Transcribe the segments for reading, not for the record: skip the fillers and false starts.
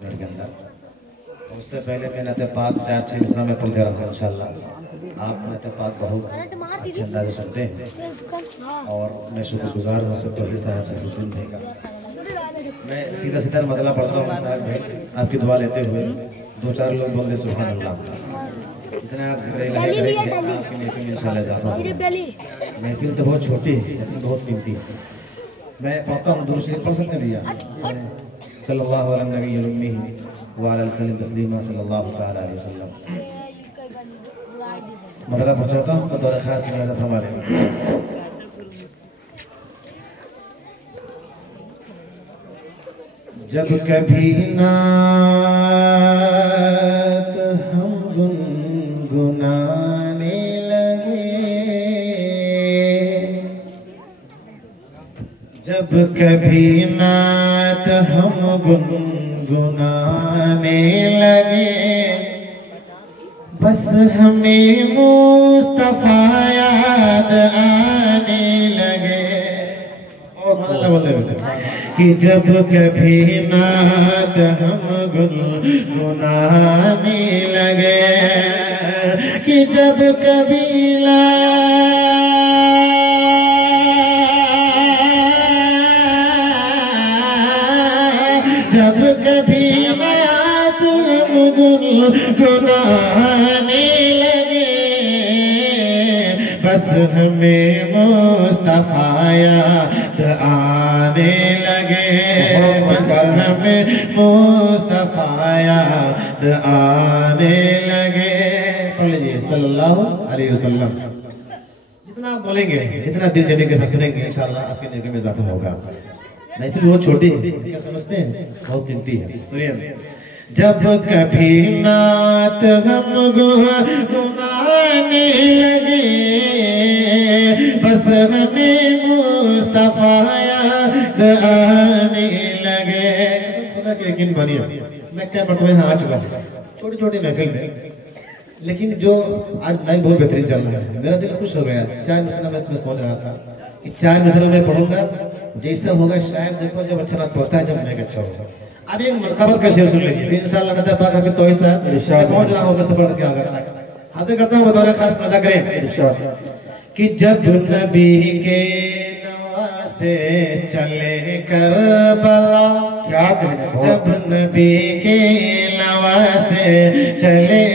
Minute के अंदर। उससे पहले मैं नाते पाक 4-6 मिसरा में पढ़ दे रहा हूँ इंशाल्लाह। आप नाते पाक बहुत अच्छे अंदाज से सुनते हैं और मैं शुक्रगुजार हूँ सब तौहीद साहब से हुजूर भाई का। मैं सीधा सीधा मतलब पढ़ता हूँ साहब भाई, आपकी दुआ लेते हुए 2-4 लोग बोल दे सुभान अल्लाह। इतना आप जिक्र इलाही करेंगे आपकी महफिल इंशाल्लाह ज़्यादा होगी। महफिल तो बहुत छोटी है लेकिन बहुत कीमती है। मैं पढ़ता हूँ, दुरूद शरीफ पढ़ सकते हैं भैया? सल्लल्लाहु अलैहि नबी व अलैहि वसल्लम तस्लीमा सल्लल्लाहु तआला अलैहि वसल्लम। मतलब पहुँचाता हूँ तो दौर खास से नजर फरमा लेंगे। जब कभी नात हम गुनगुनाने लगे, जब कभी नात हम गुनगुनाने लगे, बस हमें मुस्तफा याद आने लगे। कि जब कभी नात हम गुनगुनाने लगे, कि जब कभी जब कभी नात हम गुनगुनाने लगे, बस हमें मुस्तफा याद आने लगे, बस हमें मुस्तफा याद आने लगे। पढ़ लीजिए सल्लल्लाहु अलैहि वसल्लम। जितना आप बोलेंगे, जितना दिल जमी के साथ सुनेंगे इंशाअल्लाह आपके नेकी में इजाफा होगा। नहीं फिर बहुत छोटी है, समझते हैं, बहुत कीमती है। सुनिए, जब कभी नात हम गुनगुनाने लगे, बस हमें मुस्तफा याद आने लगे। खुदा के यकीन मानिए, मैं क्या मरतबा यहाँ आ चुका हूँ छोटी छोटी महफिल में, लेकिन जो आज मैं बहुत बेहतरीन चल रहा है, मेरा दिल खुश हो गया। 4 मिसरा मैं सोच रहा था कि 4 मिसरा में पढ़ूंगा, जैसा होगा शायद देखो जब अच्छा नात पढ़ता है जब मैं अच्छा होगा। अब एक मरकबत का शेर सुन लीजिए इंशाअल्लाह। नदा पाक आपके तौहीद से पहुंच रहा हूँ, मैं सफर क्या होगा हाजिर करता हूँ, बतौर खास अदा करें कि जब नबी के नवासे चले करबला, जब नबी के नवासे चले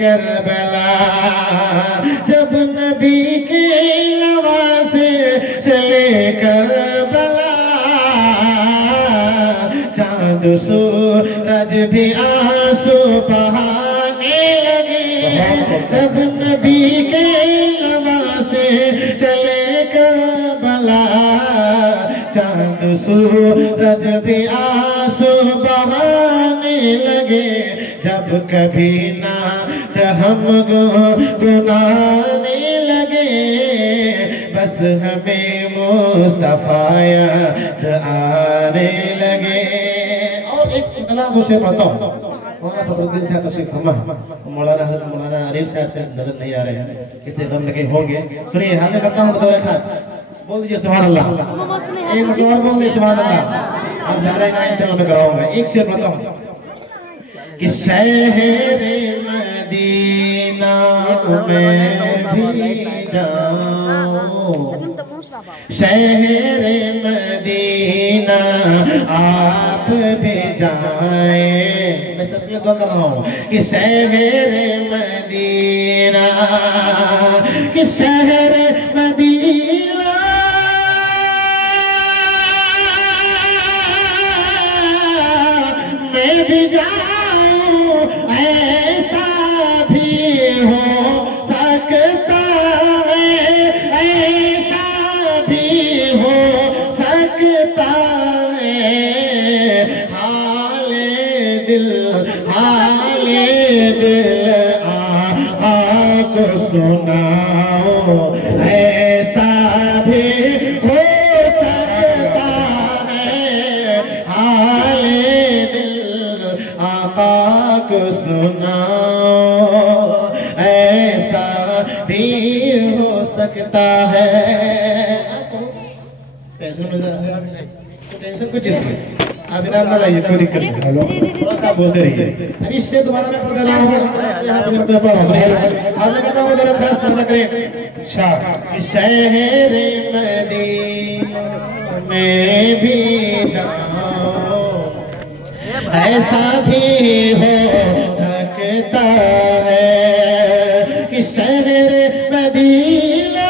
करबला, जब नबी के नवासे चले करबला, चांद सूरज भी आंसू बहाने लगे, तब नबी के नवासे चले करबला, चांद सूरज भी आंसू बहाने लगे, जब कभी नात हम गुनगुनाने लगे, बस हमें मुस्तफा याद आने लगे। और एक इतना मुझे पढ़ता हूँ, मौलाना फखरुद्दीन साहब तशरीफ फरमा, मौलाना अरीफ साहब से नजर नहीं आ रहे हैं, इसलिए गम लगे होंगे। सुनिए, हाजिर करता हूँ बतौर खास, बोल दीजिए सुभान अल्लाह। एक मरतबा बोल दीजिए सुभान अल्लाह। अब ज़्यादा इंशाअल्लाह मैं कराऊंगा। एक शेर बताऊँ कि शहरे मदीना में भी जाऊं, शहरे मदीना आप भी जाएं। मैं सच दुआ कर रहा हूँ कि शहरे मदीना, कि शहरे मदीना मैं भी जाऊं, ऐसा भी हो सकता है, ऐसा भी हो सकता है, हाले दिल आको सुनाओ, ऐसा भी हो सकता है, हाले दिल आका को सुनाओ, ऐसा भी हो सकता है। टेंशन कुछ इसमें आप इनाम ना लाइए, कोई दिक्कत नहीं। आप बोलते रहिए। अब इससे दोबारा मैं पढ़ रहा हूँ, यहाँ पे मैं पढ़ रहा हूँ। आज कहता हूँ जरा खास पता करें। अच्छा, शहर मदीना में भी जाओ, ऐसा भी हो सकता है कि शहर मदीना,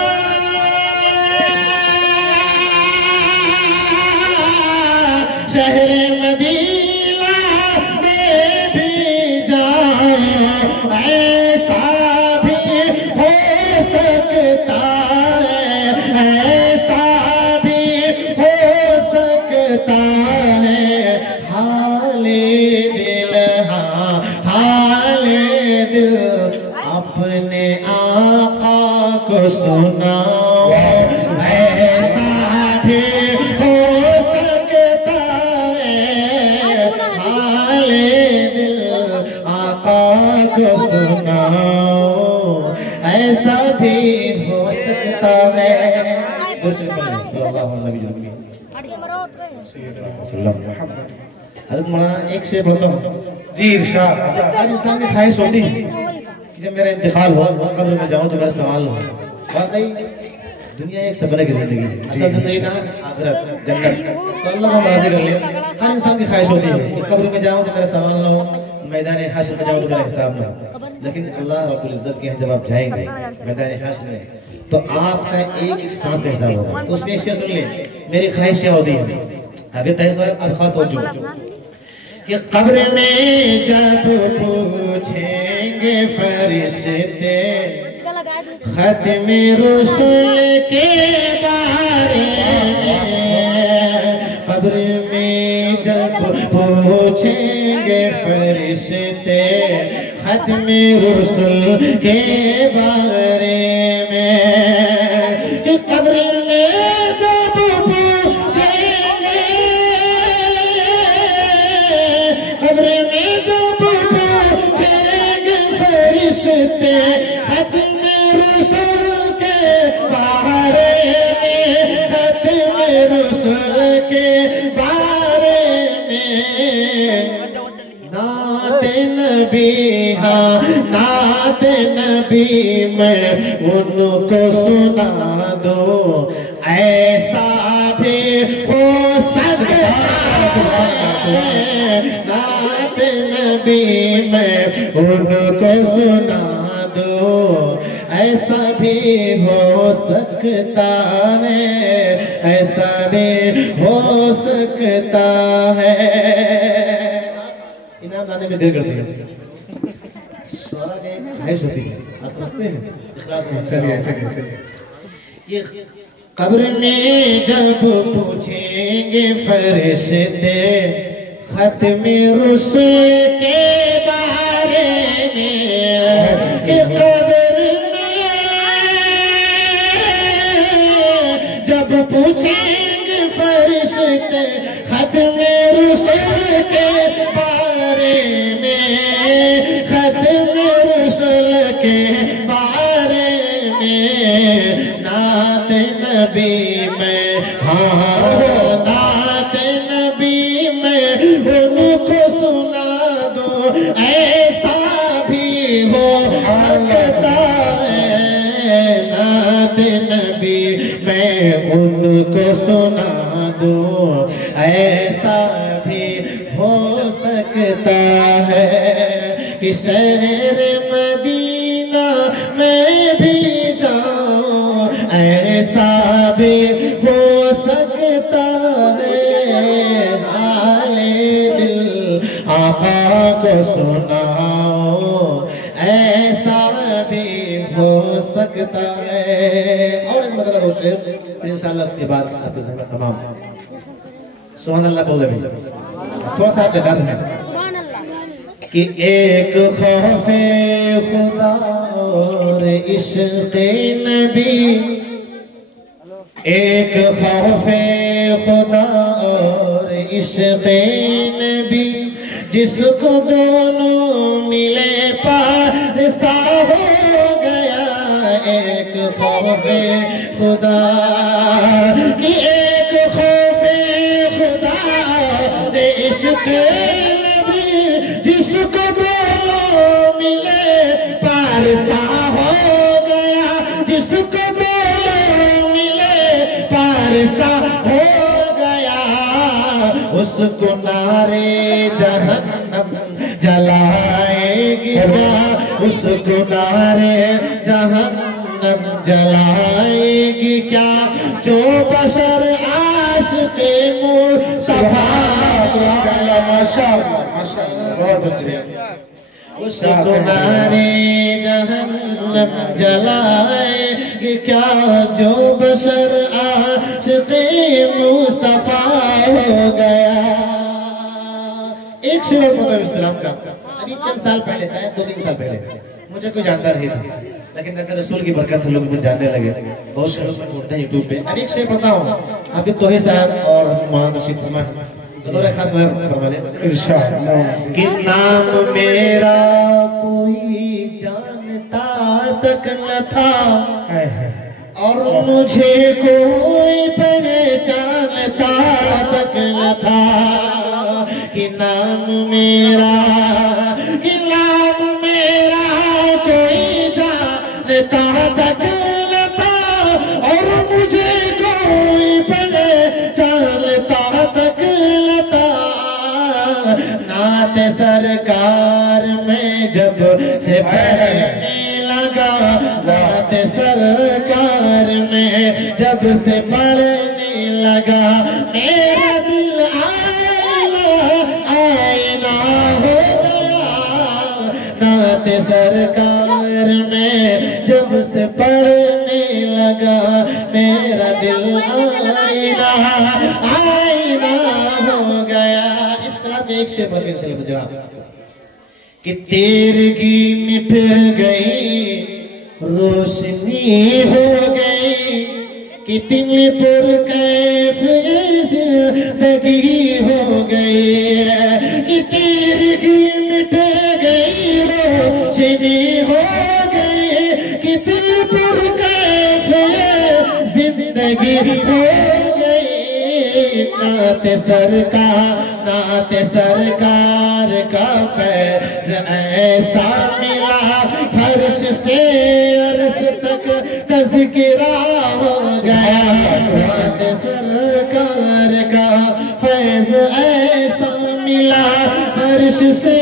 शहर मदीना में भी जाओ, ऐसा भी हो सकता है, ऐसा भी हो सकता है। हाले दिल, हाँ हाले दिल अपने आका को सुनाओ, ऐसा भी हो सकता है। हाले दिल आका को सुनाओ, ऐसा भी हो सकता है। हज़रत मौलाना एक शेर बोलता हूँ जी इरशाद। आज इंसान की ख्वाहिश होती है कि जब मेरा इंतकाल हो, कब्र में जाऊँ तो मेरा सवाल हो। वाकई दुनिया एक सपने की जिंदगी है, असल जिंदगी कहाँ है? आखिरत, जन्नत। तो अल्लाह को राज़ी कर लिया। हर इंसान की ख्वाहिश होती है कि कब्र में जाऊँ तो मेरा सवाल ना हो, मैदान हश्र में जाऊँ तो मेरा हिसाब ना हो। लेकिन अल्लाह रब्बुल इज्जत के यहाँ जब आप जाएंगे मैदान हश्र में, तो आपका एक एक सांस का हिसाब होगा। तो उसमें एक शेर सुन ले, मेरी ख्वाहिश क्या होती है। अभी तय अब खास तवज्जो कि कब्र में जब पूछेंगे फरिश्ते खत्म रसूल के बारे में, कब्र में जब पूछेंगे फरिश्ते खत्म रसूल के बारे में, कि कब्र में जब पूछेंगे, कब्र में जब पूछेंगे फरिश्ते खत्म रसूल के बारे में, खत्म रसूल के बारे में। नाते नबी, हाँ नाते नबी मैं उनको सुना दो, ऐसा भी हो सकता है। नाते नबी मैं उनको सुना दो, ऐसा भी हो सकता है, ऐसा भी हो सकता है। इनाम लाने में देर करते हैं, शौरा के ख्वाहिश होती है, आप समझते हैं। इखलास में चलिए ये कब्र में जब पूछेंगे फरिश्ते खत्म रसूल के बारे में, कि कब्र में जब पूछेंगे फरिश्ते खत्म रसूल के बारे में, खत्म रसूल के बारे में। नात नबी में, हाँ नात नबी में उनको सुना दो, ऐसा भी हो सकता है। नात नबी में उनको सुना दो, ऐसा भी हो सकता है कि शहर मदीना में भी जाऊं, ऐसा भी हो सकता है। हाले दिल आका को सुनाओ, ऐसा भी हो सकता है। और एक मतलब हो शेर, इंशाअल्लाह उसके बाद आपके सामने तमाम सुभान अल्लाह बोल रहे हैं। थोड़ा सा आपके दर्द है कि एक खौफे खुदा और इश्क़े नबी, एक खौफे खुदा और इश्क़े नबी, जिसको दोनों मिले पारसा हो गया। एक खौफे खुदा की, एक खौफे खुदा इश्क़े नबी, जिसको दोनों मिले पारसा हो गया, जिसको दोनों मिले पारसा हो गया, उसको नारे जहन्नम जलाएगी क्या, उसको नारे जहन्नम जलाएगी क्या, जो बशर आशिक़े मुस्तफा बहुत अच्छे, उसको नारे जहन्नम जलाएगी क्या, जो बशर आशिक़े मुस्तफा हो गया। एक शेर पता है इस्लाम का, अभी चंद साल पहले, शायद 2-3 साल पहले, मुझे कोई जानता नहीं था, लेकिन अगर रसूल की बरकत लोग मुझे जानने लगे। बहुत से लोग बोलते हैं यूट्यूब पे। अभी एक शेर बताऊं, अभी तोहे साहब और मोहम्मद रशीद फरमा दौरे खास फरमा ले इरशाद कि नाम मेरा कोई जानता तक न था, और मुझे कोई पहचानता तक न था, कि नाम मेरा, कि नाम मेरा कोई जानता तक न था, और मुझे कोई पहचानता तक न था। नात सरकार में जब से पढ़ने लगा, नात सरकार में जब से पढ़ने लगा, मेरा दिल आईना हो गया। नात सरकार में जब से पढ़ने लगा, मेरा दिल आईना हो गया। इस तरह एक शेर बोल के चले जवाब कि तेरगी मिट गई, रोशनी हो गई, कितनी पुरकैफ जिंदगी हो गई, कि तेरगी मिट गई, रोशनी हो गई, कितनी पुरकैफ जिंदगी हो गई। नात सरकार का फैज़ ऐसा मिला, फर्श से अर्श तक तज़किरा हो गया। नात सरकार का फैज़ ऐसा मिला, फर्श से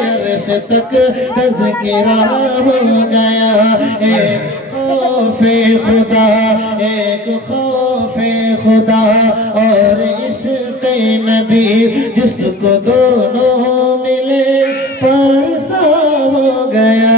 अर्श तक तज़किरा हो गया। एक खौफ़े खुदा, एक खौफ़े खुदा और इश्क़े नबी, जिसको दोनों मिले पारसा हो गया।